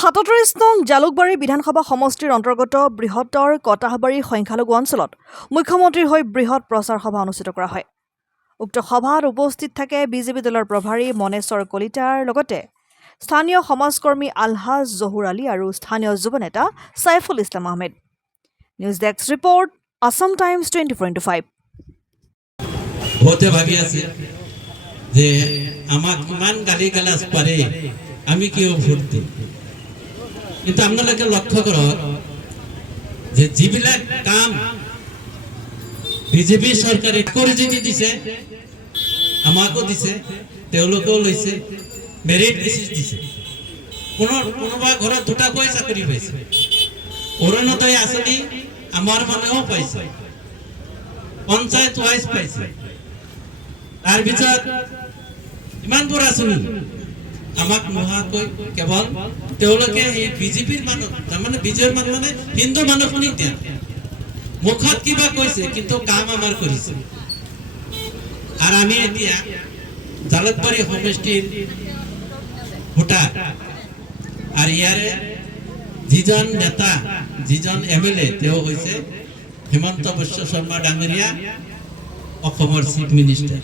37 নং জালুকবাৰী বিধানসভা সমষ্টিৰ অন্তৰ্গত বৃহত্তৰ কটাহবাৰী সংখ্যালঘু অঞ্চলত মুখ্যমন্ত্ৰীৰ হৈ বৃহৎ প্ৰচাৰ সভা অনুষ্ঠিত কৰা হয়। উক্ত সভাত উপস্থিত থাকে বিজেপি দলৰ প্ৰভাৰী মনেশ্বৰ কলিতাৰ লগতে স্থানীয় সমাজকৰ্মী আলহাজ জহুৰ আলী আৰু স্থানীয় যুৱ নেতা Saiful Islam Ahmed. News desk report, Assam times 24/5। বহুতে ভাবি আছে যে আমাক ইমান গালি গালাজ পাৰে, আমি কিয় ভোট দিম। কিন্তু আপোনালোকে লক্ষ্য কৰক যে যিবিলাক কাম বিজেপি চৰকাৰে কৰি যদি দিছে, আমাকো দিছে, তেওঁলোকেও লৈছে, মেৰিট বেচিছ দিছে। কোনোবা ঘৰত দুটাকৈ চাকৰি পাইছে, অৰুণোদয় আঁচনি আমাৰ মানুহেও পাইছে, পঞ্চায়ত ৱাইজ পাইছে। তাৰপিছত ইমানবোৰ আঁচনি আমাক নোহোৱাকৈ কেৱল তেওঁলোকে এই বিজেপিৰ মানুহ, তাৰমানে বিজেপিৰ মানুহ মানে হিন্দু মানুহখিনিক দিয়া মুখত কিবা কৈছে, কিন্তু কাম আমাৰ কৰিছে। আৰু আমি এতিয়া জালুকবাৰী সমষ্টিৰ ভোটাৰ, আৰু ইয়াৰে যিজন নেতা, যিজন MLA, তেওঁ হৈছে হিমন্ত বিশ্ব শৰ্মা ডাঙৰীয়া, অসমৰ চিফ মিনিষ্টাৰ।